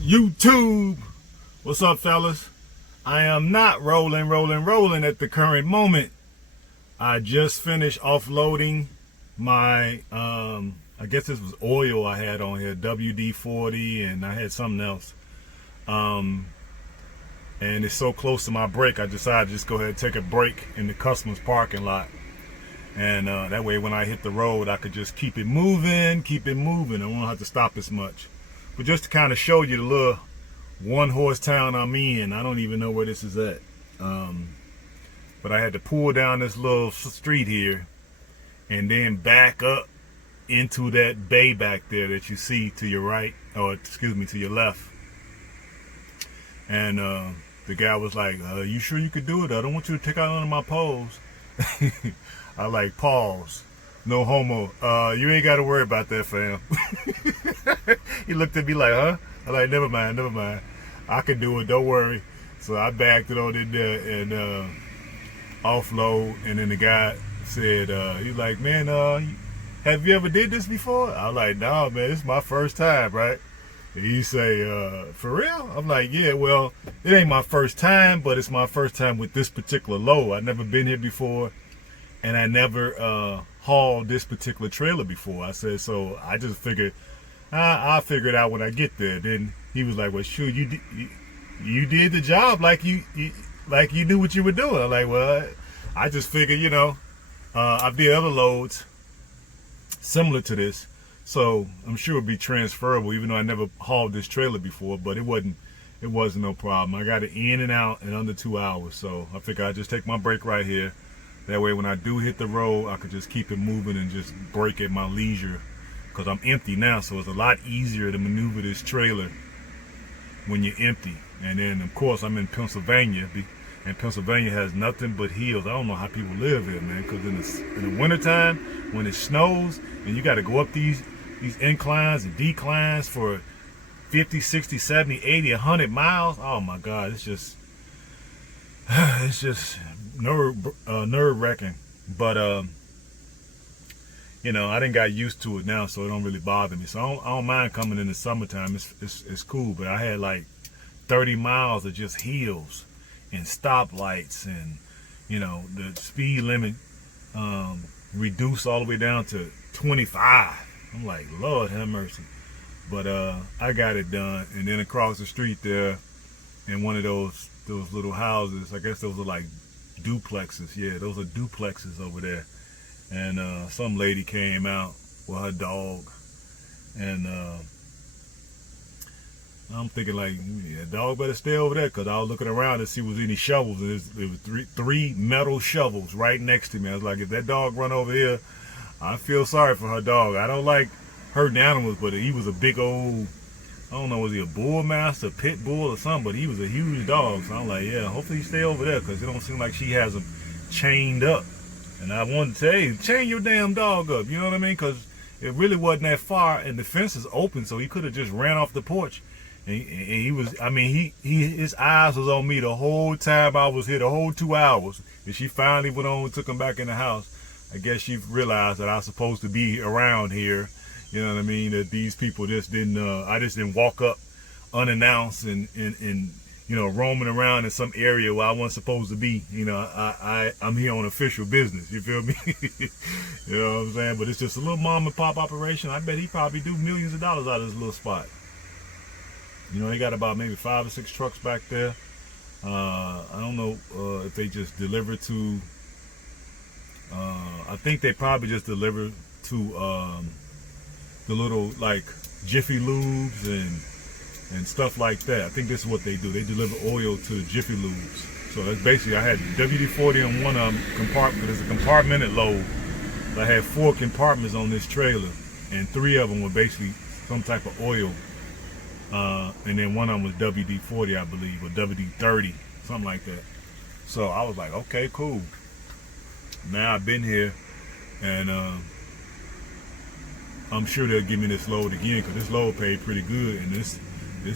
YouTube. What's up, fellas? I am not rolling at the current moment. I just finished offloading my, I guess this was oil I had on here, WD-40, and I had something else. And it's so close to my break, I decided to just go ahead and take a break in the customer's parking lot. And that way when I hit the road, I could just keep it moving. I won't have to stop as much. But just to kind of show you the little one-horse town I'm in, I don't even know where this is at. But I had to pull down this little street here and then back up into that bay back there that you see to your right, or excuse me, to your left. And the guy was like, you sure you could do it? I don't want you to take out none of my poles. I like, pause. No homo. You ain't got to worry about that, fam. He looked at me like, huh? I'm like, never mind. I can do it, don't worry. So I backed it on in there and offload. And then the guy said, he's like, man, have you ever did this before? I was like, no, man, this is my first time, right? And he say, for real? I'm like, yeah, well, it ain't my first time, but it's my first time with this particular load. I've never been here before, and I never hauled this particular trailer before. I said, so I just figured, I'll figure it out when I get there. Then he was like, well, sure, you did the job like you knew what you were doing. I'm like, well, I just figured, you know, I've did other loads similar to this, so I'm sure it'd be transferable, even though I never hauled this trailer before. But it wasn't no problem. I got it in and out in under 2 hours, so I figured I'd just take my break right here. That way when I do hit the road, I could just keep it moving and just brake at my leisure, because I'm empty now, so it's a lot easier to maneuver this trailer when you're empty. And then of course I'm in Pennsylvania, and Pennsylvania has nothing but hills. I don't know how people live here, man, because in the wintertime when it snows and you got to go up these inclines and declines for 50, 60, 70, 80, 100 miles. Oh my God, it's just nerve-wracking. But you know, I done got used to it now, so it don't really bother me. So I don't mind coming in the summertime. It's cool. But I had like 30 miles of just hills and stoplights, and you know, the speed limit reduced all the way down to 25. I'm like, Lord have mercy. But I got it done. And then across the street there, in one of those little houses, I guess those are like duplexes. Yeah, those are duplexes over there. And some lady came out with her dog, and I'm thinking like, yeah, dog better stay over there, because I was looking around to see if there was any shovels, and there was three metal shovels right next to me. I was like, if that dog run over here, I feel sorry for her dog. I don't like hurting animals, but he was a big old, I don't know, was he a bull master, pit bull or something, but he was a huge dog. So I'm like, yeah, hopefully he stay over there, because it don't seem like she has him chained up. And I wanted to say, hey, chain your damn dog up, you know what I mean? Because it really wasn't that far, and the fence is open, so he could have just ran off the porch. And he was, I mean, his eyes was on me the whole time I was here, the whole 2 hours. And she finally went on and took him back in the house. I guess she realized that I was supposed to be around here. You know what I mean? That these people just didn't, I just didn't walk up unannounced and you know, roaming around in some area where I wasn't supposed to be. You know, I'm here on official business. You feel me? You know what I'm saying? But it's just a little mom and pop operation. I bet he probably do millions of dollars out of this little spot. You know, he got about maybe 5 or 6 trucks back there. I don't know if they just deliver to, I think they probably just deliver to the little like Jiffy Lubes and stuff like that. I think this is what they do. They deliver oil to Jiffy Lubes. So that's basically, I had WD-40 on one compartment, because it's a compartmented load. So I had 4 compartments on this trailer, and 3 of them were basically some type of oil. And then one of them was WD-40, I believe, or WD-30, something like that. So I was like, okay, cool. Now I've been here, and I'm sure they'll give me this load again, because this load paid pretty good, and this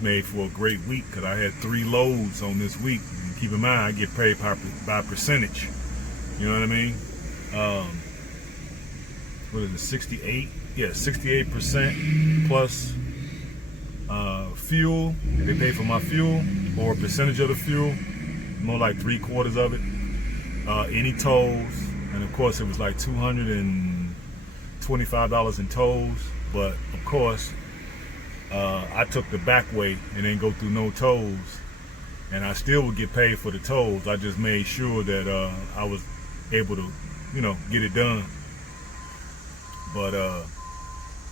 made for a great week, because I had 3 loads on this week. And keep in mind, I get paid by percentage. You know what I mean? What is it, 68? Yeah, 68% plus Fuel, they pay for my fuel, or a percentage of the fuel, more like 3/4 of it. Any tolls, and of course it was like $225 in tolls, but of course I took the back way and didn't go through no tolls, and I still would get paid for the tolls. I just made sure that I was able to, get it done. But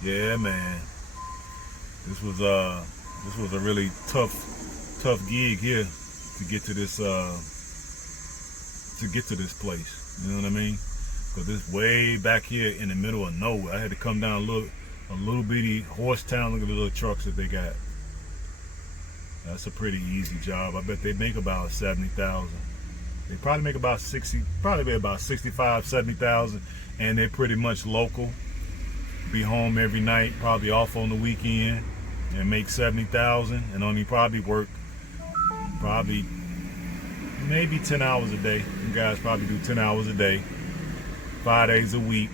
yeah, man, this was a really tough gig here to get to this place. You know what I mean? Because this way back here in the middle of nowhere. I had to come down a little bitty horse town. Look at the little trucks that they got. That's a pretty easy job. I bet they make about 70,000. They probably make about 65, 70,000, and they're pretty much local. Be home every night, probably off on the weekend, and make 70,000, and only probably work maybe 10 hours a day. You guys probably do 10 hours a day, 5 days a week,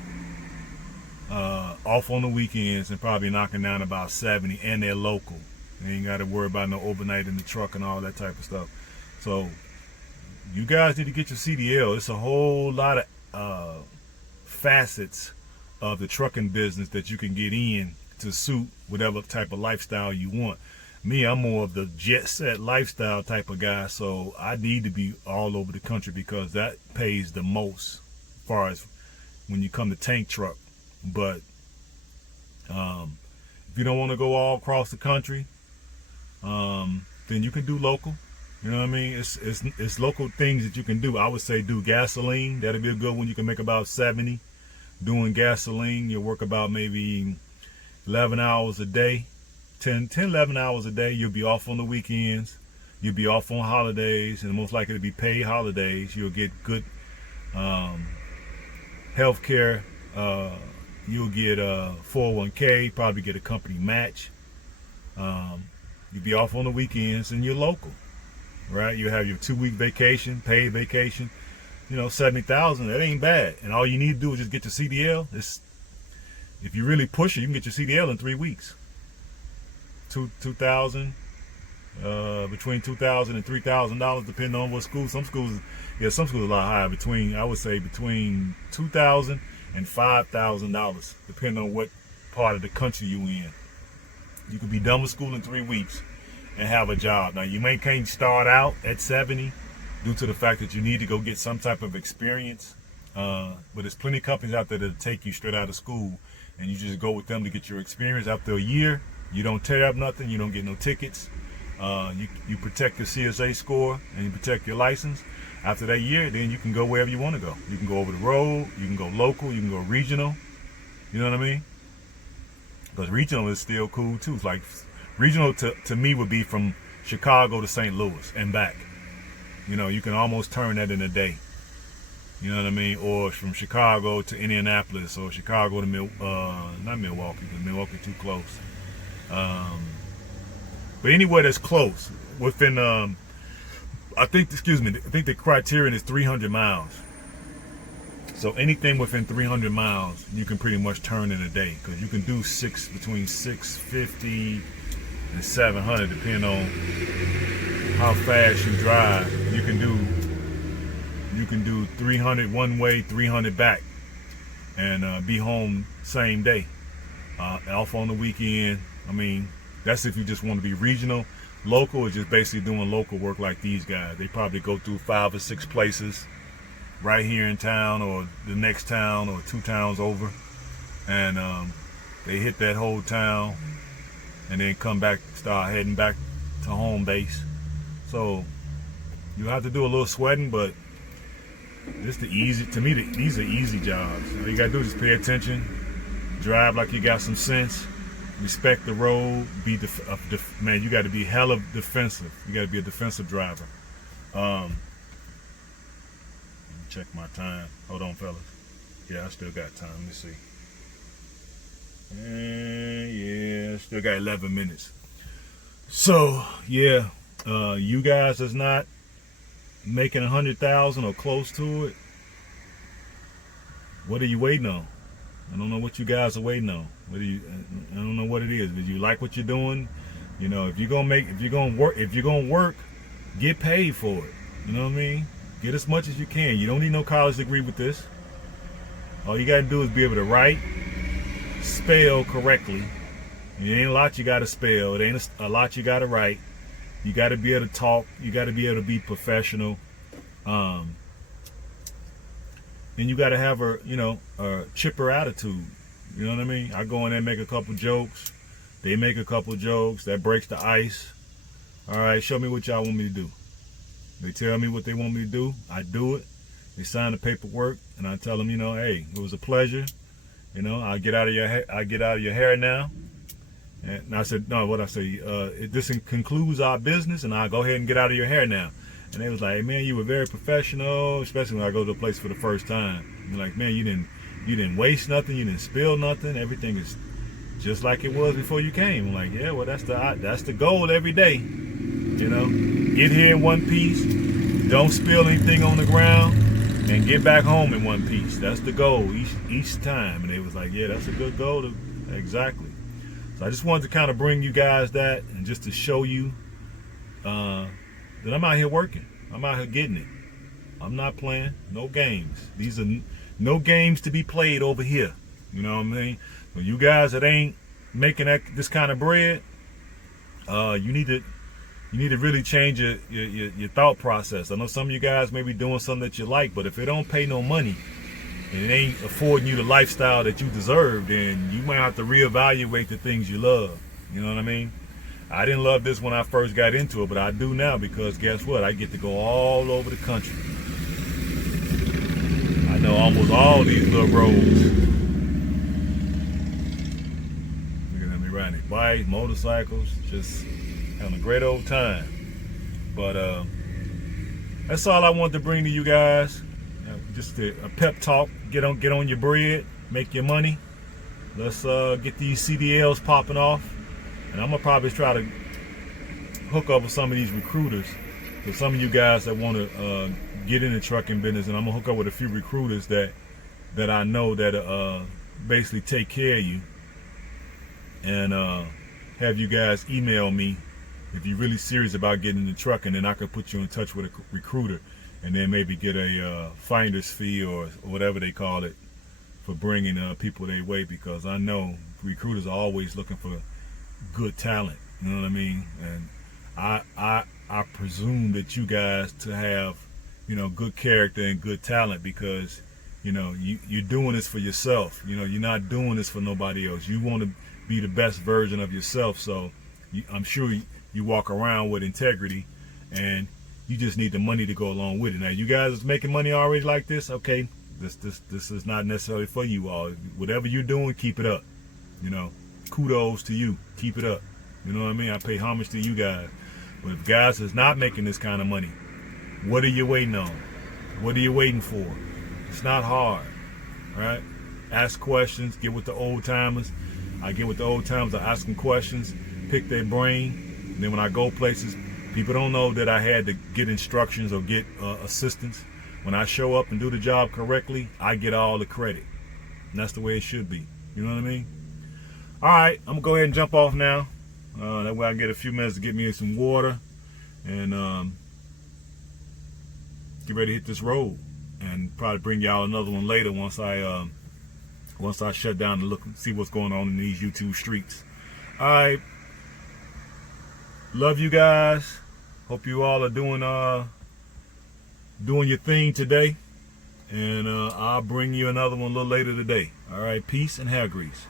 off on the weekends, and probably knocking down about 70, and they're local. They ain't got to worry about no overnight in the truck and all that type of stuff. So you guys need to get your CDL. It's a whole lot of facets of the trucking business that you can get in to suit whatever type of lifestyle you want. Me, I'm more of the jet set lifestyle type of guy, so I need to be all over the country because that pays the most as far as when you come to tank truck. But if you don't want to go all across the country, then you can do local. You know what I mean? It's local things that you can do. I would say do gasoline. That'll be a good one. You can make about 70. Doing gasoline, you'll work about maybe 11 hours a day. 11 hours a day. You'll be off on the weekends. You'll be off on holidays, and most likely to be paid holidays. You'll get good health care. You'll get 401k, probably get a company match. You'll be off on the weekends, and you're local, right? You have your 2-week vacation, paid vacation. 70,000, that ain't bad. And all you need to do is just get your CDL. If you really push it, you can get your CDL in 3 weeks. 2,000, between $2,000 and $3,000, depending on what school. Some schools are a lot higher. I would say between $2,000 and $5,000, depending on what part of the country you in. You could be done with school in 3 weeks and have a job. Now, you can't start out at 70 due to the fact that you need to go get some type of experience. But there's plenty of companies out there that'll take you straight out of school, and you just go with them to get your experience. After a year, you don't tear up nothing. You don't get no tickets. You protect your CSA score, and you protect your license. After that year, then you can go wherever you want to go. You can go over the road. You can go local. You can go regional. You know what I mean? Because regional is still cool too. It's like regional to me would be from Chicago to St. Louis and back. You can almost turn that in a day. You know what I mean? Or from Chicago to Indianapolis, or Chicago to not Milwaukee, because Milwaukee too close. But anywhere that's close within, I think the criterion is 300 miles. So anything within 300 miles, you can pretty much turn in a day, because you can do between 650 and 700, depending on how fast you drive. You can do 300 one way, 300 back, and be home same day. Off on the weekend. I mean, that's if you just want to be regional. Local is just basically doing local work like these guys. They probably go through 5 or 6 places right here in town, or the next town, or 2 towns over, and they hit that whole town, and then come back, start heading back to home base. So you have to do a little sweating, but these are easy jobs. All you gotta do is just pay attention, drive like you got some sense, respect the road, man, you gotta be hella defensive. You gotta be a defensive driver. Let me check my time. Hold on, fellas. Yeah, I still got time. Let me see. Yeah, still got 11 minutes. So, yeah, you guys that's not making 100,000 or close to it, what are you waiting on? I don't know what you guys are waiting on. I don't know what it is. Did you like what you're doing? You know, if you're gonna work, get paid for it. You know what I mean? Get as much as you can. You don't need no college degree with this. All you gotta do is be able to write, spell correctly. It ain't a lot you gotta spell. It ain't a lot you gotta write. You gotta be able to talk. You gotta be able to be professional. And you gotta have a chipper attitude. You know what I mean? I go in there and make a couple jokes. They make a couple jokes. That breaks the ice. All right, show me what y'all want me to do. They tell me what they want me to do. I do it. They sign the paperwork, and I tell them, hey, it was a pleasure. I'll get out of your hair now. And I said, no, what I say, this concludes our business, and I'll go ahead and get out of your hair now. And they was like, hey, man, you were very professional, especially when I go to a place for the first time. I'm like, man, you didn't waste nothing, you didn't spill nothing. Everything is just like it was before you came. I'm like, yeah, well, that's the goal every day. Get here in one piece, don't spill anything on the ground, and get back home in one piece. That's the goal each time. And they was like, yeah, that's a good goal. Exactly. So I just wanted to kind of bring you guys that, and just to show you that I'm out here working. I'm out here getting it. I'm not playing. No games. These are no games to be played over here. You know what I mean? So you guys that ain't making this kind of bread, you need to really change your thought process. I know some of you guys may be doing something that you like, but if it don't pay no money and it ain't affording you the lifestyle that you deserve, then you might have to reevaluate the things you love. You know what I mean? I didn't love this when I first got into it, but I do now, because guess what? I get to go all over the country. I know almost all these little roads. Look at me riding their bikes, motorcycles, just having a great old time. But that's all I wanted to bring to you guys. Just a pep talk. Get on your bread, make your money. Let's get these CDLs popping off. And I'm gonna probably try to hook up with some of these recruiters. So some of you guys that want to get in the trucking business, and I'm gonna hook up with a few recruiters that I know that basically take care of you, and have you guys email me if you're really serious about getting into trucking. Then I could put you in touch with a recruiter, and then maybe get a finder's fee or whatever they call it for bringing people their way, because I know recruiters are always looking for good talent. You know what I mean? And I presume that you guys to have good character and good talent, because you're doing this for yourself. You're not doing this for nobody else. You want to be the best version of yourself. So I'm sure you walk around with integrity, and you just need the money to go along with it. Now, you guys is making money already like this. Okay, this is not necessarily for you all. Whatever you're doing, keep it up. Kudos to you. Keep it up. You know what I mean? I pay homage to you guys. But if guys is not making this kind of money, what are you waiting on? What are you waiting for? It's not hard. All right? Ask questions. Get with the old timers. I get with the old timers. I ask them questions, pick their brain. And then when I go places, people don't know that I had to get instructions or get assistance. When I show up and do the job correctly, I get all the credit. And that's the way it should be. You know what I mean? All right, I'm gonna go ahead and jump off now. That way I can get a few minutes to get me some water and get ready to hit this road, and probably bring y'all another one later once I shut down and look and see what's going on in these YouTube streets. All right, love you guys. Hope you all are doing your thing today, and I'll bring you another one a little later today. All right, peace and hair grease.